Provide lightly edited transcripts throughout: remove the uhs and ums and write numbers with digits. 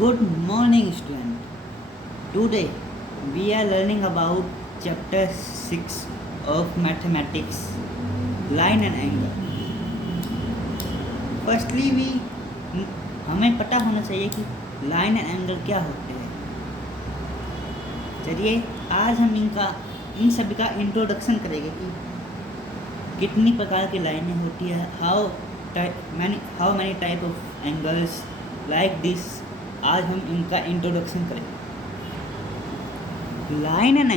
Good morning, student. Today we are learning about chapter 6 of mathematics, line and angle. Firstly, हमें पता होना चाहिए कि लाइन एंड एंगल क्या होते हैं. चलिए आज हम इन सभी का इंट्रोडक्शन करेंगे कि कितनी प्रकार की लाइनें होती है, how many type of angles like this. आज हम इनका इंट्रोडक्शन करेंगे. लाइन एंड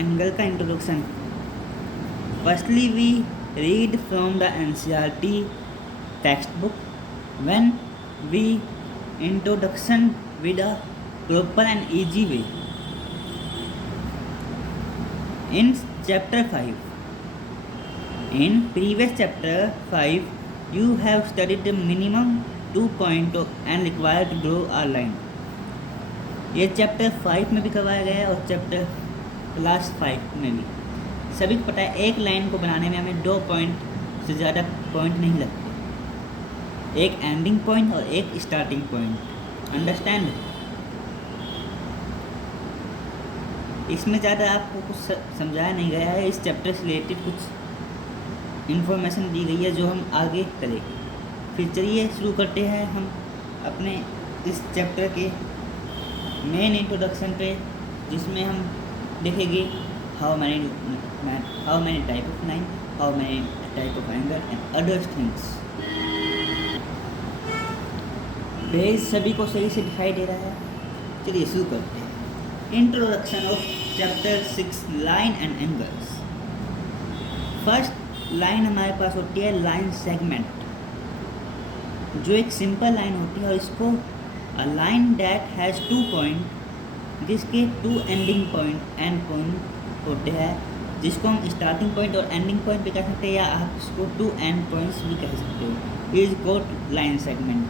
एंगल का introduction. Firstly we read from the NCERT text book. When we introduction with a proper and easy way. In chapter 5, in previous chapter 5, you have studied the minimum 2 point and required to draw a line. ये chapter 5 में भी करवाया गया है और chapter class 5 में भी. सभी को पता है एक लाइन को बनाने में हमें 2 पॉइंट से ज़्यादा पॉइंट नहीं लगते, एक एंडिंग पॉइंट और एक स्टार्टिंग पॉइंट. अंडरस्टैंड. इसमें ज़्यादा आपको कुछ समझाया नहीं गया है. इस चैप्टर से रिलेटेड कुछ इन्फॉर्मेशन दी गई है जो हम आगे करेंगे. फिर चलिए शुरू करते हैं हम अपने इस चैप्टर के मेन इंट्रोडक्शन पे, जिसमें हम देखेंगे how many type of line, how many type of angle and other things. Page सभी को सही से दिखाई दे रहा है. चलिए शुरू करते हैं. Introduction of chapter 6 line and angles. First line हमारे पास होती है लाइन सेगमेंट, जो एक सिंपल लाइन होती है और इसको अ लाइन दैट हैज़ 2 पॉइंट, जिसके 2 एंडिंग एंड पॉइंट होते हैं, जिसको हम स्टार्टिंग पॉइंट और एंडिंग पॉइंट भी कह सकते हैं, या आप इसको 2 एंड पॉइंट्स भी कह सकते हो. Is called line segment.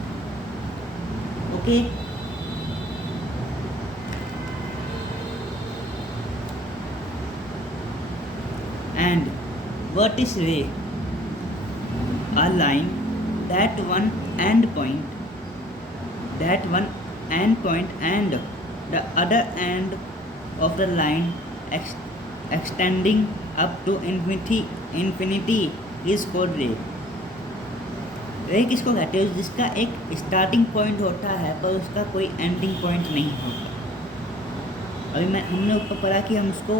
Okay. And what is ray? A line that one end point and the other end of the line extending up to infinity is called ray. रे किसको कहते हैं? जिसका एक स्टार्टिंग पॉइंट होता है पर उसका कोई एंडिंग पॉइंट नहीं होता. अभी हमने ऊपर पढ़ा कि हम उसको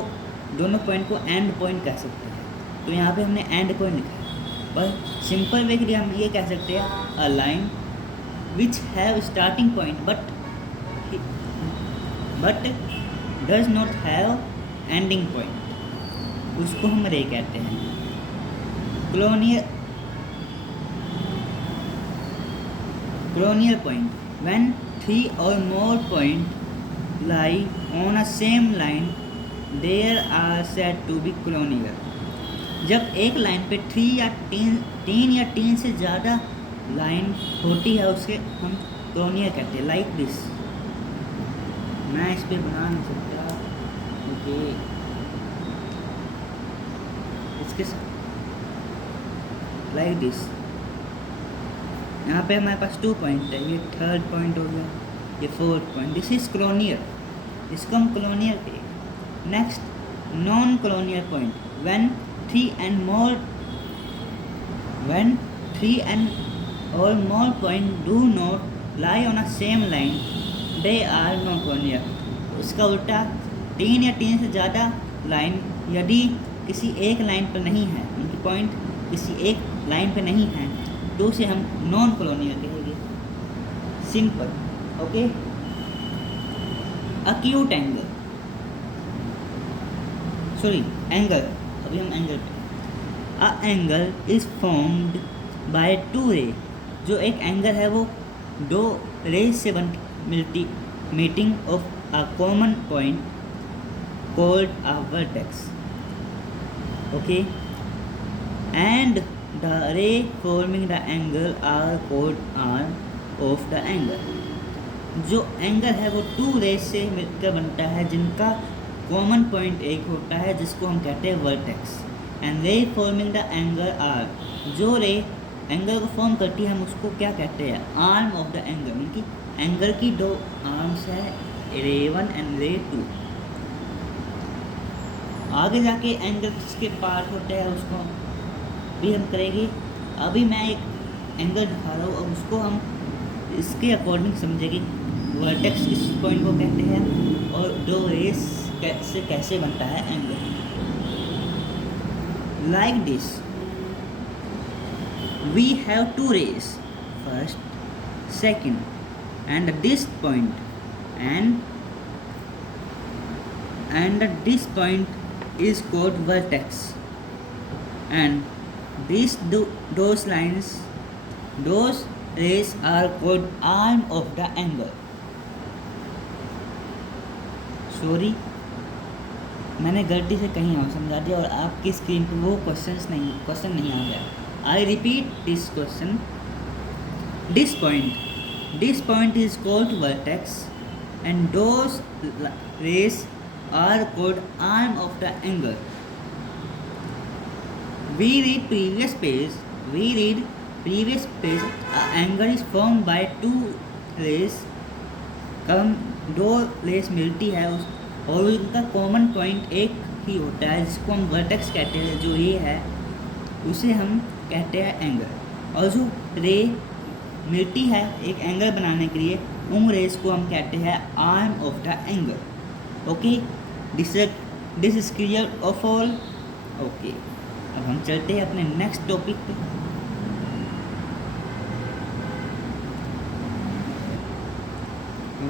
दोनों पॉइंट को एंड पॉइंट कह सकते हैं, तो यहाँ पे हमने एंड पॉइंट लिखा है. पर सिंपल वे के लिए हम ये कह सकते हैं a line which have starting point but does not have ending point, उसको हम रे कहते हैं. colonial point. When 3 or more points lie on a same line, there are said to be colonial. जब एक लाइन पे 3 या 3 से ज़्यादा लाइन होती है उसके हम colonial कहते हैं. Like this. मैं इस पर बना नहीं सकता क्योंकि इसके लाइक दिस. यहाँ पे हमारे पास 2 पॉइंट है, ये 3rd पॉइंट हो गया, ये 4th point. This is colonial. इसको हम colonial कहेंगे. Next, non-colonial point. When 3 or more points do not lie on a same line, they are non-colonial. उसका उल्टा 3 या 3 से ज़्यादा लाइन यदि किसी एक लाइन पर नहीं है, उनकी पॉइंट किसी एक लाइन पर नहीं है, तो उसे हम नॉन कॉलोनियल कहेंगे. Simple. Okay. Acute angle, angle. अभी हम एंगल पे. A angle is formed by 2 रे. जो एक एंगल है वो 2 रेज से meeting of a common point called a vertex. Okay. And the ray forming the angle are called arm of the angle. जो एंगल है वो 2 रेज से मिलकर बनता है, जिनका कॉमन पॉइंट एक होता है, जिसको हम कहते हैं वर्टेक्स. एंड रे फॉर्मिंग द एंगल आर. जो रे एंगल को फॉर्म करती है हम उसको क्या कहते हैं, arm of the angle, mean कि एंगल की दो आर्म्स है, रे 1 एंड रे 2। आगे जाके एंगल किसके पार्ट होते हैं उसको भी हम करेंगे। अभी मैं एक एंगल दिखा रहा हूँ और उसको हम इसके अकॉर्डिंग समझेंगे वर्टेक्स किस पॉइंट को कहते हैं और दो रेस से कैसे बनता है angle. Like this we have two rays, first, second, and this point and this point is called vertex, and those lines, those rays are called arm of the angle. Sorry, मैंने गलती से कहीं और समझा दिया और आपकी स्क्रीन पर वो क्वेश्चन नहीं आ गया। I repeat this question. This point is called vertex, and those rays are called arm of the angle. We read previous page. An angle is formed by two rays. कब दो race मिलती है और उनका common point एक ही होता है जिसको हम वर्टेक्स कहते हैं, जो ये है उसे हम कहते हैं एंगल। और जो रे मिलती है एक एंगल बनाने के लिए, उन रेस को हम कहते हैं arm of the angle. Okay, this is clear of all. Okay, अब हम चलते हैं अपने नेक्स्ट टॉपिक पे।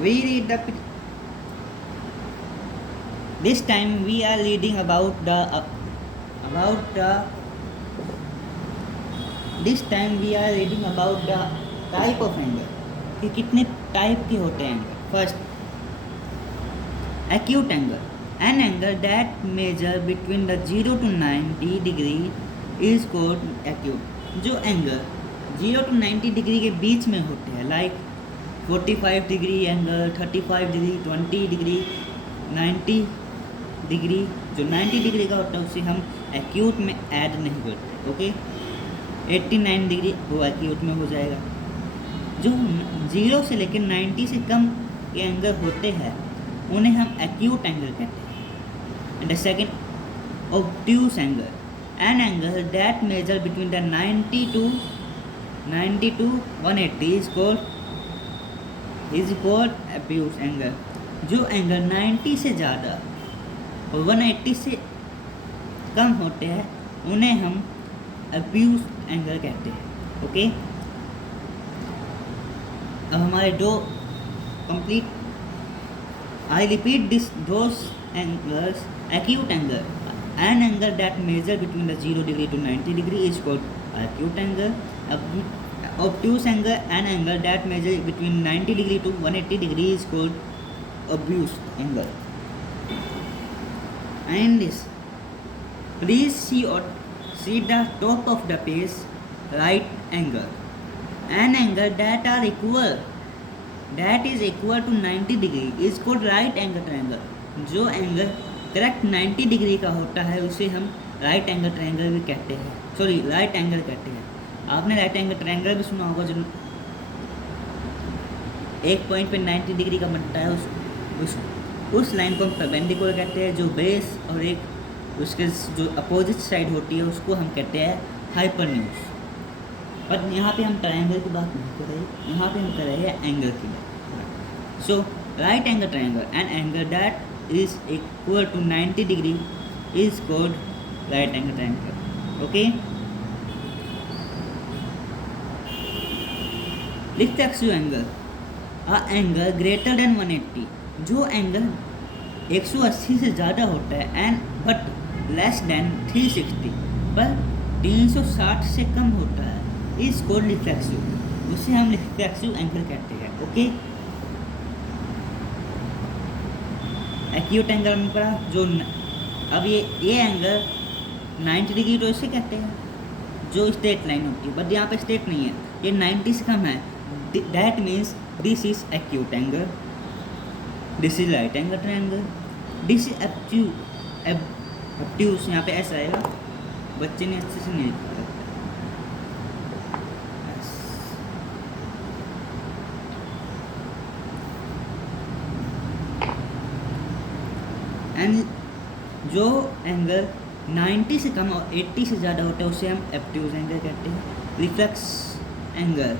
We read the this time we are reading about the this time we are reading about the type of angle, कि कितने type के होते हैं angle. First, acute angle, an angle that measure between the 0 to 90 degree is called acute। जो angle 0 to 90 degree के बीच में होते हैं, like 45 degree angle, 35 degree, 20 degree, 90 degree, जो 90 डिग्री का होता है उसे हम एक्यूट में ऐड नहीं करते। ओके, 89 डिग्री वो एक्यूट में हो जाएगा। जो 0 से लेकर 90 से कम के एंगल होते हैं उन्हें हम एक्यूट एंगल कहते हैं। And the second, obtuse angle, an angle that measure between the 90 to 180 is called obtuse angle. जो एंगल 90 से ज़्यादा और 180 से कम होते हैं उन्हें हम ऑब्ट्यूस एंगल कहते हैं। ओके, अब हमारे दो complete, I repeat this those angles, acute angle, an angle that measure between the 0 degree to 90 degree is called acute angle. Obtuse angle, an angle that measure between 90 degree to 180 degree is called obtuse angle. And this, please see the top of the page, right angle, an angle that is equal to 90 degree is called right angle triangle। जो angle correct 90 degree का होता है उसे हम right angle triangle भी कहते हैं, sorry right angle कहते हैं। आपने राइट एंगल ट्रायंगल भी सुना होगा, जो एक पॉइंट पे 90 डिग्री का बनता है, उस लाइन को हम परपेंडिकुलर कहते हैं। जो बेस और एक उसके जो अपोजिट साइड होती है उसको हम कहते हैं हाइपरन्यूज। पर यहाँ पे हम ट्रायंगल की बात नहीं कर रहे, यहाँ पे हम कर रहे हैं एंगल की बात। So right angle triangle, an angle that is equal to 90 degree is called right angle triangle. Okay, reflexive angle, a angle greater than 180। जो एंगल 180 से ज़्यादा होता है एंड बट लेस देन 360, पर 360 से कम होता है, इज कॉल्ड रिफ्लेक्सिव। उसे हम रिफ्लेक्सिव एंगल कहते हैं। ओके, एक्यूट एंगल में पड़ा जो अब ये एंगल 90 डिग्री तो इसे कहते हैं जो स्ट्रेट लाइन होती है, बट यहाँ पे स्ट्रेट नहीं है, ये 90 से कम है। That means this is acute angle, this is right angle triangle, this is obtuse. यहाँ पे ऐसा आएगा, बच्चे ने अच्छे से नहीं लिखा। एंड जो एंगल 90 से कम और 80 से ज़्यादा होता है उसे हम ऑब्ट्यूज एंगल कहते हैं। रिफ्लेक्स एंगल,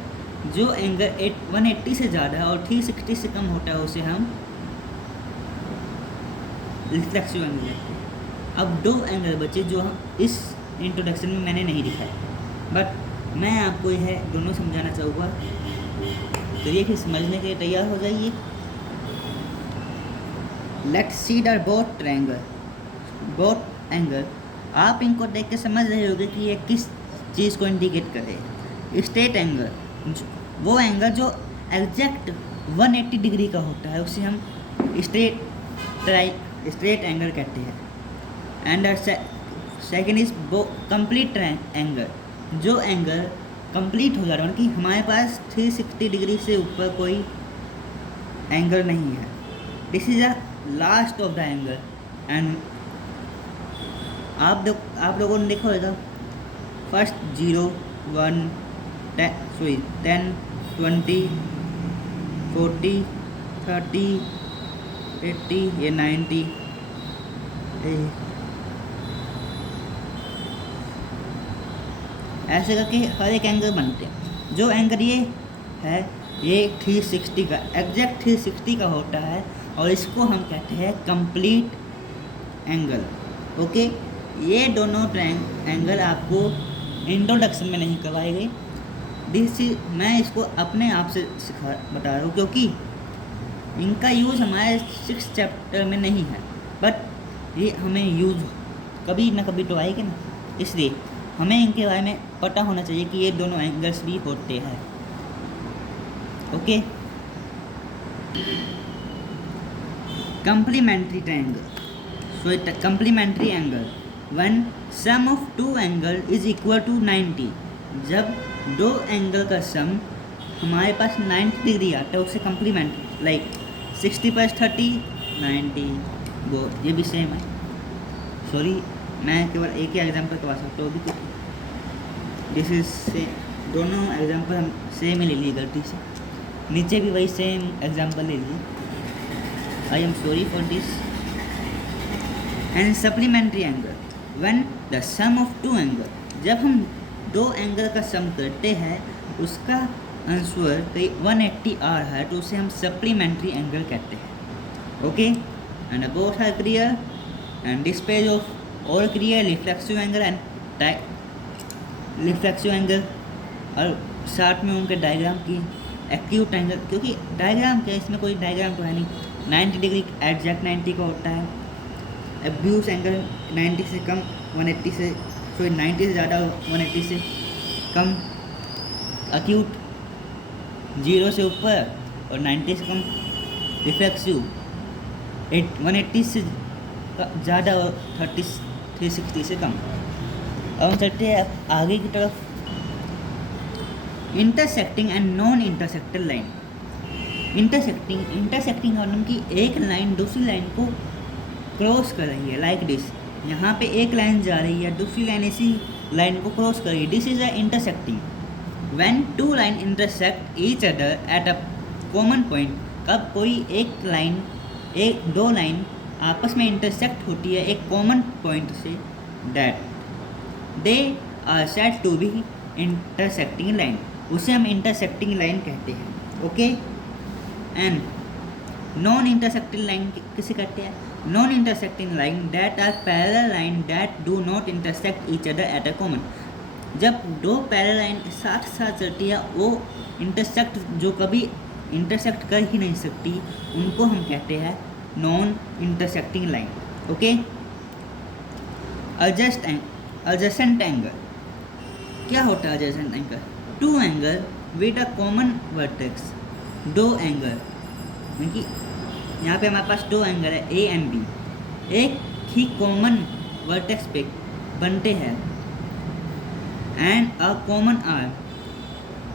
जो एंगल 180 से ज़्यादा और 360 से कम होता है उसे हम रिफ्लेक्सिव एंगल कहते हैं। अब दो एंगल बचे जो हम इस इंट्रोडक्शन में मैंने नहीं दिखाया, बट मैं आपको यह दोनों समझाना चाहूँगा, तो ये फिर समझने के लिए तैयार हो जाइए। Let's see the both triangle, both angle. आप इनको देख के समझ रहे होंगे कि ये किस चीज़ को इंडिकेट करे। स्ट्रेट एंगल, वो एंगल जो एग्जैक्ट 180 डिग्री का होता है उसे हम स्ट्रेट एंगल कहते हैं। And second is complete angle, जो एंगल कंप्लीट हो जा रहा है कि हमारे पास 360 डिग्री से ऊपर कोई एंगल नहीं है। This is the last of the angle. And आप लोगों ने देखा होगा फर्स्ट 0, 1, 10, 20, 40, 30, 80, ये 90, ऐसे करके हर एक एंगल बनते हैं। जो एंगल ये है ये 360 का एग्जैक्ट 360 का होता है और इसको हम कहते हैं कंप्लीट एंगल। ओके, ये दोनों एंगल आपको इंट्रोडक्शन में नहीं करवाए गए। मैं इसको अपने आप से बता रहा हूँ क्योंकि इनका यूज़ हमारे 6th चैप्टर में नहीं है, बट ये हमें यूज़ कभी ना कभी तो आएगी ना, इसलिए हमें इनके बारे में पता होना चाहिए कि ये दोनों एंगल्स भी होते हैं। Okay, complementary triangle. So it complementary angle when sum of two angle is equal to 90, जब दो एंगल का सम हमारे पास 90 डिग्री आता है उसे कंप्लीमेंट्री, लाइक 60 + 30 90, वो ये भी सेम है। सॉरी, मैं केवल एक ही एग्जांपल करवा सकता हूँ अभी, दिस इज से दोनों एग्जांपल हम सेम ही ले लिए गलती से, नीचे भी वही सेम एग्जांपल ले लिए। I am sorry for this. And supplementary angle when the sum of two angle, जब हम दो एंगल का सम करते हैं उसका आंसर 180 आ रहा है तो उसे हम सप्लीमेंट्री एंगल कहते हैं। Okay, and both are clear and this page of और clear reflexive angle and reflexive angle, और साथ में उनके डायग्राम की एक्यूट एंगल, क्योंकि डायग्राम क्या, इसमें कोई डायग्राम तो है नहीं। 90 डिग्री एग्जैक्ट 90 का होता है, एब्यूज एंगल 90 से कम 180 से, सॉरी 90 से ज़्यादा 180 से कम, एक्यूट 0 से ऊपर और 90 से कम, रिफ्लेक्सिव 180 से ज़्यादा और 360 से कम। अब हम चलते हैं आगे की तरफ। Intersecting and non intersected line. Intersecting मतलब कि एक लाइन दूसरी लाइन को क्रॉस कर रही है, लाइक दिस। यहाँ पे एक लाइन जा रही है, दूसरी लाइन इसी लाइन को क्रॉस कर रही है, this is a intersecting. When two line intersect each other at a common point, कब कोई दो लाइन आपस में इंटरसेक्ट होती है एक कॉमन पॉइंट से, that they are said to be intersecting line, उसे हम इंटरसेक्टिंग लाइन कहते हैं। Okay, and non intersecting line किसे कहते हैं? Non intersecting line that are parallel line that do not intersect each other at a common. जब दो parallel line साथ साथ चलती है, वो इंटरसेक्ट जो कभी इंटरसेक्ट कर ही नहीं सकती, उनको हम कहते हैं non intersecting line. Okay, adjacent angle, क्या होता है adjacent angle? Two angle with a common vertex, दो एंगल, क्योंकि यहाँ पे हमारे पास दो एंगल है ए एंड बी, एक ही कॉमन वर्टेक्स पे बनते हैं, एंड अ कॉमन आर्म,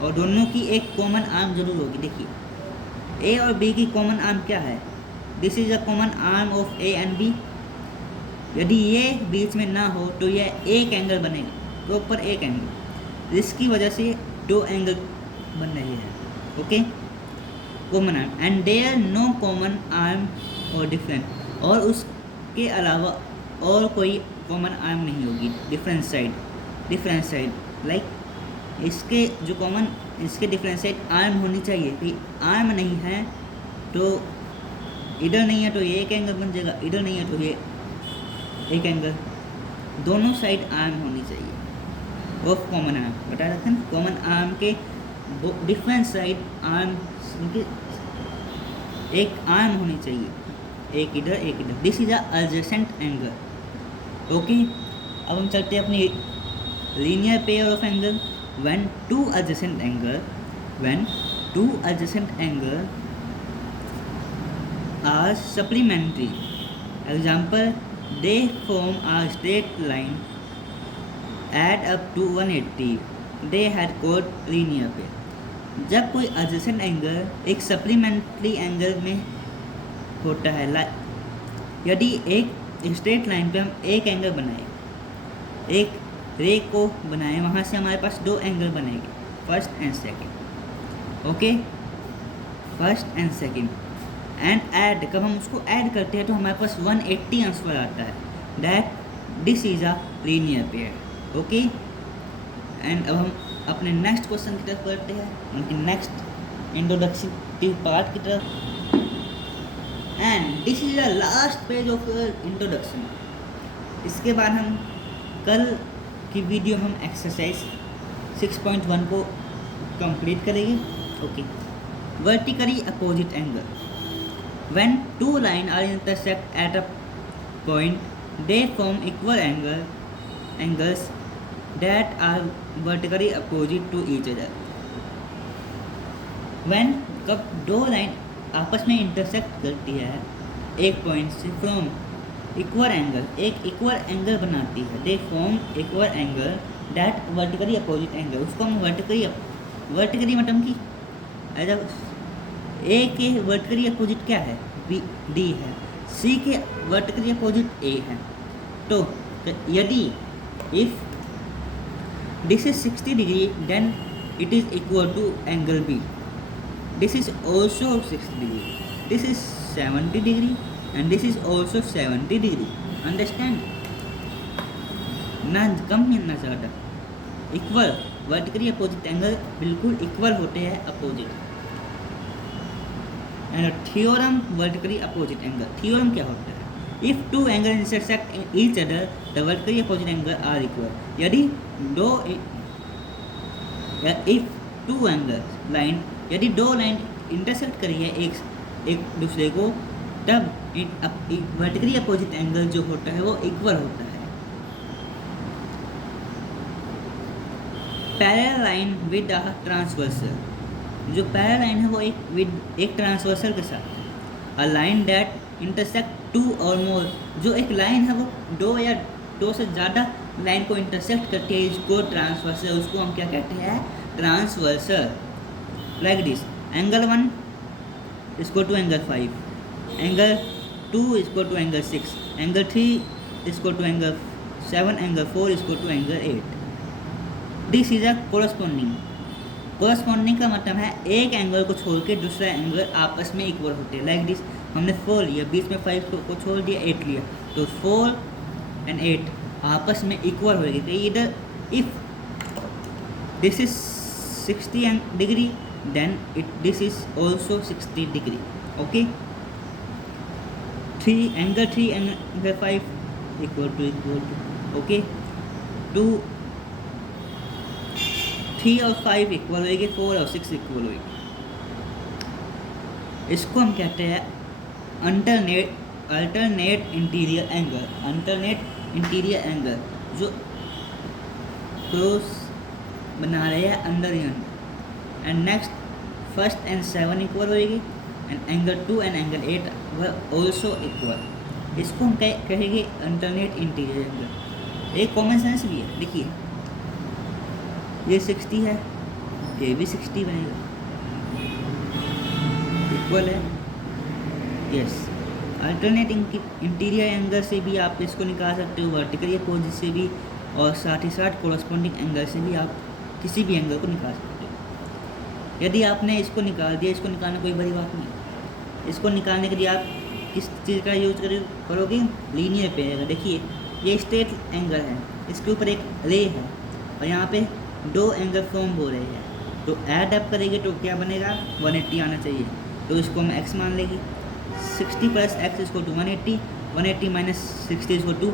और दोनों की एक कॉमन आर्म जरूर होगी। देखिए ए और बी की कॉमन आर्म क्या है? This is a common arm of A and B. यदि ये बीच में ना हो तो यह एक एंगल बनेगा, प्रॉपर एक एंगल, जिसकी वजह से दो एंगल बन रही है। Okay, common arm, and there no common arm और डिफरेंट, और उस के अलावा और कोई कॉमन आर्म नहीं होगी। डिफरेंस साइड लाइक इसके जो कॉमन इसके डिफरेंस साइड आर्म होनी चाहिए। कि आर्म नहीं है तो इधर नहीं है तो ये एक एंगल बन जाएगा, इधर नहीं है तो ये एक एंगल, दोनों साइड आर्म होनी चाहिए ऑफ कॉमन आर्म। बता रखते हैं कॉमन आर्म के डिफरेंट साइड आर्म उनके एक आर्म होनी चाहिए, एक इधर एक इधर। This is adjacent angle. Okay, अब हम चलते हैं अपनी linear pair of angle. When two adjacent angle are supplementary, example they form a straight line add up to 180, they had called linear pair. जब कोई एडजेसेंट एंगल एक supplementary angle में होता है, यदि एक स्ट्रेट लाइन पे हम एक एंगल बनाए, एक रे को बनाए, वहाँ से हमारे पास दो एंगल बनेंगे, first and second. Okay, first and second and add, कब हम उसको ऐड करते हैं तो हमारे पास 180 आंसर आता है। That this is a linear pair. Okay, and अब हम अपने नेक्स्ट क्वेश्चन की तरफ बढ़ते हैं, उनकी नेक्स्ट इंट्रोडक्टिव पार्ट की तरफ। And this is the last page of introduction. इसके बाद हम कल की वीडियो हम एक्सरसाइज 6.1 को कंप्लीट करेंगे। Okay, vertically opposite angle. When two line are intersect at a point they form equal angles that are vertically opposite to each other. When कब दो लाइन आपस में इंटरसेक्ट करती है एक पॉइंट से, फ्रॉम इक्वल एंगल, एक इक्वल एंगल बनाती है, दे form equal angle that vertically opposite angle. उसको हम वर्टिकली मतलब कि एज ए के वर्टिकली अपोजिट क्या है, डी है, सी के वर्टिकली अपोजिट ए है। तो यदि if this is 60 degree, then it is equal to angle B. This is also 60 degree. This is 70 degree and this is also 70 degree. Understand? ना कम ना ज़्यादा, इक्वल वर्टिकली अपोजिट एंगल बिल्कुल equal होते हैं opposite. And theorem vertically opposite angle, theorem क्या होता है? If two angles intersect each other, the vertically opposite angles are equal. यदि दो लाइन इंटरसेक्ट करी है एक दूसरे को, तब वर्टिकली अपोजिट एंगल जो होता है वो इक्वल होता है। Parallel line with a transversal, जो पैरेलल लाइन है वो एक ट्रांसवर्सल के साथ है। A line that intersect two or more, जो एक लाइन है वो दो या दो से ज़्यादा लाइन को इंटरसेक्ट करती है, इसको ट्रांसवर्सल, उसको हम क्या कहते हैं, ट्रांसवर्सल। लाइक दिस, एंगल 1 इसको टू एंगल 5, एंगल 2 इसको टू एंगल 6, एंगल 3 इसको टू एंगल 7, एंगल 4 इसको to angle 8। This is a corresponding का मतलब है एक एंगल को छोड़ के दूसरा एंगल आपस में इक्वल होते हैं। लाइक दिस, हमने 4 लिया, बीच में 5 को छोड़ दिया, 8 लिया, तो 4 एंड 8 आपस में इक्वल हो गए। इधर if this is 60 degree, then this is also 60 degree. Okay, 3 angle 5 equal to okay, 3 और 5 इक्वल होएगी, 4 और 6 इक्वल होएगी। इसको हम कहते हैं अल्टरनेट इंटीरियर एंगल, जो क्रॉस बना रहे हैं अंदर ही अंदर। And next, first and 7 equal होएगी, एंड एंगल 2 एंड एंगल 8 वह ऑल्सो इक्वल। इसको हम कहेंगे अल्टरनेट इंटीरियर एंगल। एक कॉमन सेंस भी है, देखिए ये 60 है, ये भी 60 बनेगा, इक्वल है। यस, अल्टरनेट इंटीरियर एंगल से भी आप इसको निकाल सकते हो, वर्टिकली अपोजिट से भी, और साथ ही साथ कोरस्पॉन्डिंग एंगल से भी आप किसी भी एंगल को निकाल सकते हो। यदि आपने इसको निकाल दिया, इसको निकालना कोई बड़ी बात नहीं, इसको निकालने के लिए आप किस चीज़ का यूज करोगे, लीनियर पेयर का। देखिए ये स्ट्रेट एंगल है, इसके ऊपर एक रे है और यहाँ पे दो एंगल फॉर्म हो रहे हैं, तो ऐड अप करेंगे तो क्या बनेगा, 180 आना चाहिए। तो इसको हम x मान लेंगे, 60 प्लस एक्स इसको टू 180, 180 माइनस 60 इसको टू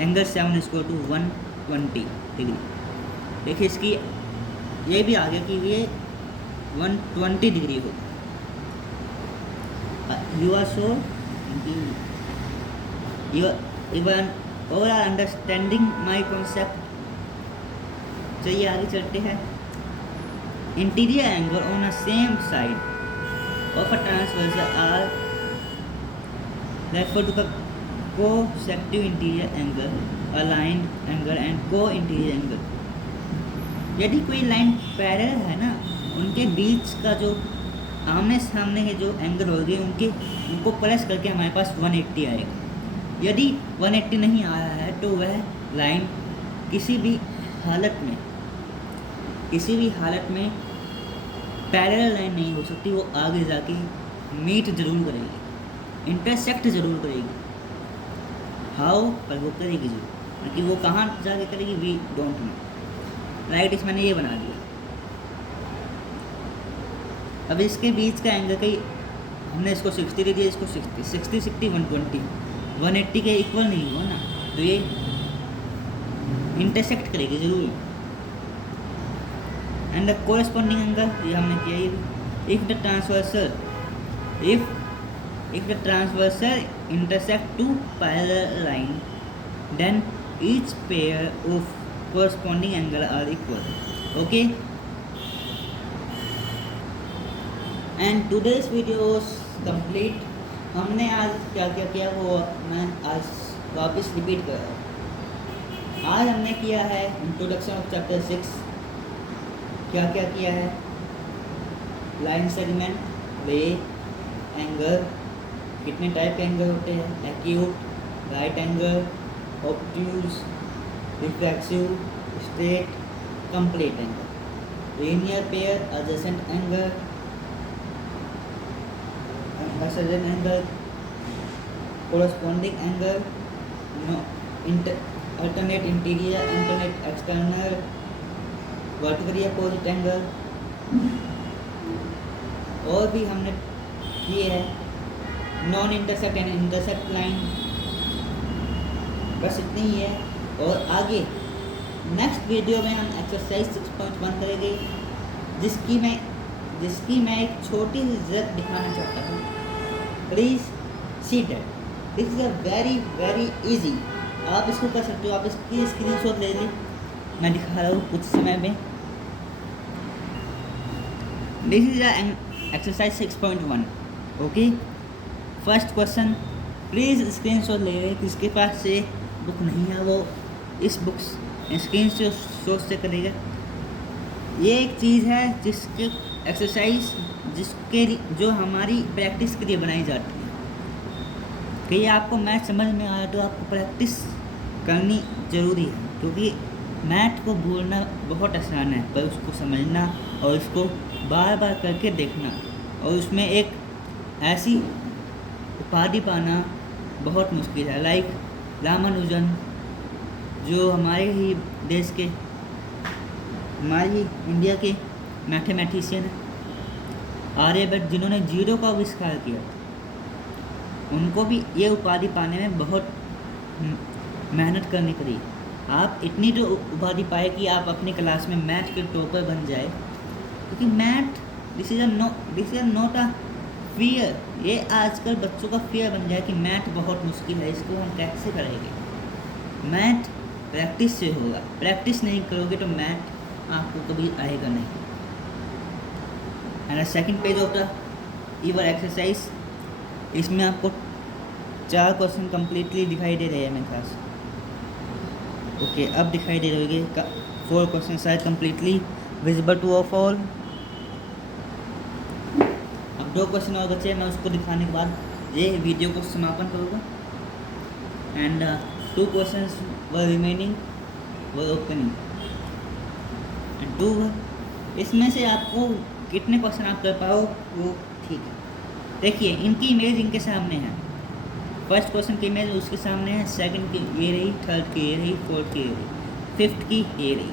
एंगल 7 इसको टू 120 डिग्री। देखिए इसकी ये भी आ गया कि ये 120 डिग्री हो। You are sure you are understanding my concept. चलिए आगे चलते हैं। Interior angle on a same side of a transversal are refer to the consecutive interior angle, allied angle and co interior angle. यदि कोई line parallel है ना, उनके बीच का जो आमने सामने के जो एंगल हो गए उनको प्लस करके हमारे पास 180 आएगा। यदि 180 नहीं आ रहा है तो वह लाइन किसी भी हालत में पैरेलल लाइन नहीं हो सकती, वो आगे जाके मीट जरूर करेगी, इंटरसेक्ट जरूर करेगी। हाउ, पर वो करेगी जरूर, कि वो कहाँ जाके करेगी वी डोंट नो। राइट, इस मैंने ये बना दिया। अब इसके बीच का एंगल कहीं हमने इसको 60 दे दिया, इसको 60 120 180 के इक्वल नहीं हुआ ना, तो ये इंटरसेक्ट करेगी जरूर। एंड द कोरेस्पॉन्डिंग एंगल, ये हमने किया ये। If the transversal intersect two parallel line then each pair of corresponding angle are equal. Okay, and today's video complete. हमने आज क्या क्या किया वो मैं आज वापस रिपीट कर रहा हूँ। आज हमने किया है इंट्रोडक्शन ऑफ चैप्टर 6। क्या क्या किया है, लाइन सेगमेंट, रे, एंगल, कितने टाइप के एंगल होते हैं, acute, right angle, obtuse, reflexive, straight, complete angle, linear pair, adjacent angle, corresponding angle, alternate interior, alternate external, vertical या अपोजिट एंगल, और भी हमने किए हैं non intersect and intersect line. बस इतनी ही है। और आगे नेक्स्ट वीडियो में हम एक्सरसाइज 6.1 करेंगे, जिसकी मैं एक छोटी सी रिजल्ट दिखाना चाहता हूँ। Please see that this is a very very easy. आप इसको कर सकते हो, आप इसकी स्क्रीनशॉट ले लें, मैं दिखा रहा हूँ कुछ समय में। This is exercise 6.1। Okay, first question, please screenshot ले लें। किसके पास से बुक नहीं है वो इस बुक स्क्रीनशॉट से करेगा। ये एक चीज़ है जिसके एक्सरसाइज जो हमारी प्रैक्टिस के लिए बनाई जाती है। कि आपको मैथ समझ में आया तो आपको प्रैक्टिस करनी ज़रूरी है, क्योंकि मैथ को बोलना बहुत आसान है, पर उसको समझना और उसको बार बार करके देखना और उसमें एक ऐसी उपाधि पाना बहुत मुश्किल है। लाइक रामानुजन, जो हमारे ही देश के, हमारे ही इंडिया के मैथमेटिशियन हैं, आर्यभट्ट, जिन्होंने जीरो का आविष्कार किया, उनको भी ये उपाधि पाने में बहुत मेहनत करनी पड़ी। आप इतनी तो उपाधि पाए कि आप अपनी क्लास में मैथ के टॉपर बन जाए, क्योंकि math this is not a fear. ये आजकल बच्चों का फियर बन जाए कि मैथ बहुत मुश्किल है, इसको हम कैसे करेंगे। मैथ प्रैक्टिस से होगा, प्रैक्टिस नहीं करोगे तो मैथ आपको कभी आएगा नहीं। And second page of the ईवर exercise, इसमें आपको 4 क्वेश्चन कम्प्लीटली दिखाई दे रहे हैं मेरे पास। ओके, अब दिखाई दे रहे होंगे 4 क्वेश्चन शायद completely visible two of all. अब 2 क्वेश्चन और बचे हैं, मैं उसको दिखाने के बाद ये वीडियो को समापन करूँगा। And 2 question were remaining were opening and 2 इसमें से आपको कितने क्वेश्चन आप कर पाओ वो ठीक है। देखिए इनकी इमेज इनके सामने है, फर्स्ट क्वेश्चन की इमेज उसके सामने है, सेकंड की ये रही, थर्ड की ये रही, फोर्थ की ये रही, फिफ्थ की ये रही,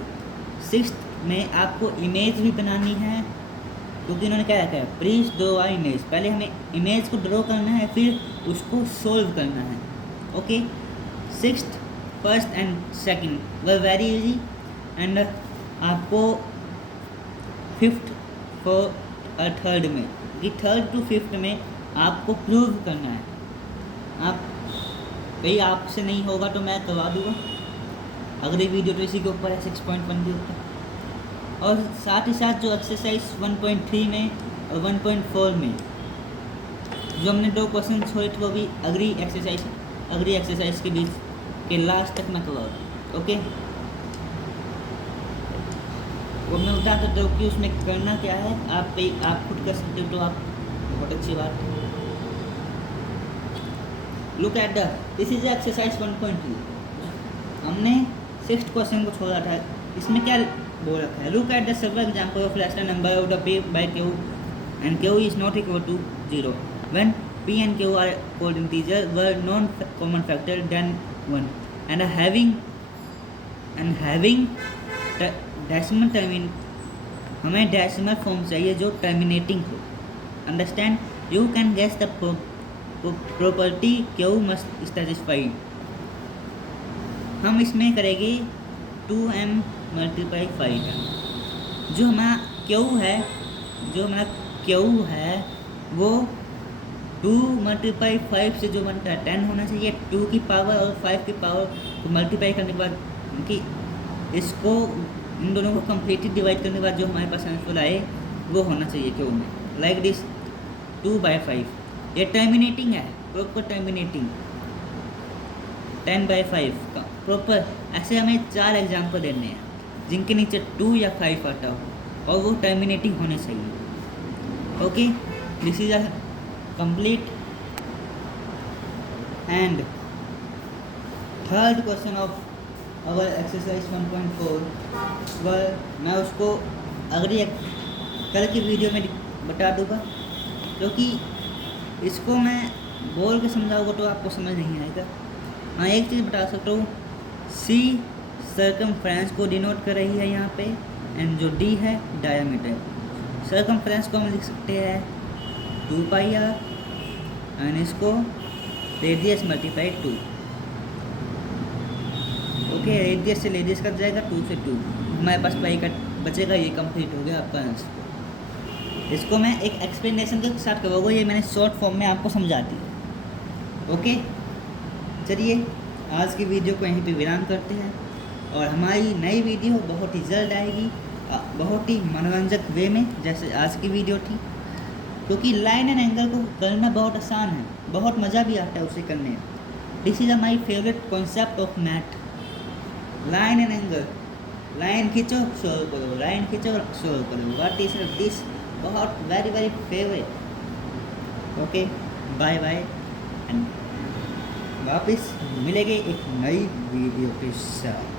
सिक्स्थ में आपको इमेज भी बनानी है, क्योंकि इन्होंने क्या रखा है, प्लीज ड्रॉ आ इमेज। पहले हमें इमेज को ड्रॉ करना है, फिर उसको सोल्व करना है। Okay, sixth, first and second were very easy, and आपको फिफ्थ फोर्थ और थर्ड में, कि थर्ड टू फिफ्थ में आपको प्रूव करना है। आप कहीं आपसे नहीं होगा तो मैं करवा दूँगा, अगली वीडियो तो इसी के ऊपर है 6.1 के ऊपर। और साथ ही साथ जो एक्सरसाइज 1.3 में और 1.4 में जो हमने 2 क्वेश्चन छोड़े थे, वो भी अगली एक्सरसाइज के बीच के लास्ट तक मैं करवाऊँ। ओके, वो मैं बता देता हूँ कि उसमें करना क्या है, आप खुद कर सकते हो, तो आप बहुत अच्छी बात है। Look at this is exercise 1.2। हमने 6th क्वेश्चन को छोड़ा था, इसमें क्या बोल रखा है, look at the several example of rational number of the p by q and q is not equal to 0 when p and q are called integer were non common factor than 1 and having decimal टर्मिन, हमें decimal form चाहिए जो terminating हो। Understand, you can guess the property Q must satisfy. हम इसमें करेंगे 2m × 5। जो हमारा क्यू है वो 2 × 5 से जो बनता है 10 होना चाहिए। 2 की पावर और 5 की पावर को मल्टीप्लाई करने के बाद कि इसको इन दोनों को कम्प्लीटली डिवाइड करने के बाद जो हमारे पास आंसर आए वो होना चाहिए क्यों में, लाइक दिस 2/5। ये टर्मिनेटिंग है, प्रॉपर टर्मिनेटिंग 10/5 का प्रॉपर। ऐसे हमें 4 एग्जाम्पल देने हैं जिनके नीचे 2 या 5 आता हो और वो टर्मिनेटिंग होने चाहिए। Okay, this is a complete and third question of our exercise 1.4 वह मैं उसको अगली कल की वीडियो में बता दूंगा, क्योंकि इसको मैं बोल के समझाऊंगा तो आपको समझ नहीं आएगा। हाँ, एक चीज़ बता सकता हूँ, सी सर्कमफ्रेंस को डिनोट कर रही है यहाँ पे, एंड जो डी है डायमीटर। सर्कमफ्रेंस को हम लिख सकते हैं 2πr एंड इसको रेडियस मल्टीप्लाई 2। ओके, रेडियस से रेडियस कट जाएगा, 2 से 2 हमारे पास पाई कट बचेगा। ये कंप्लीट हो गया आपका आंसर। इसको मैं एक एक्सप्लेनेशन के साथ करवाऊंगा, ये मैंने शॉर्ट फॉर्म में आपको समझा दी। ओके, चलिए आज की वीडियो को यहीं पे विराम करते हैं, और हमारी नई वीडियो बहुत ही जल्द आएगी, बहुत ही मनोरंजक वे में, जैसे आज की वीडियो थी। क्योंकि लाइन एंड एंगल को करना बहुत आसान है, बहुत मज़ा भी आता है उसे करने में। This is my favourite concept of math, line and angle. Line खींचो सोल्व करो, लाइन खींचो सोल्व करो, व्हाट इज दिस, बहुत very very favourite. Okay, bye bye, and वापस मिलेंगे एक नई वीडियो के साथ।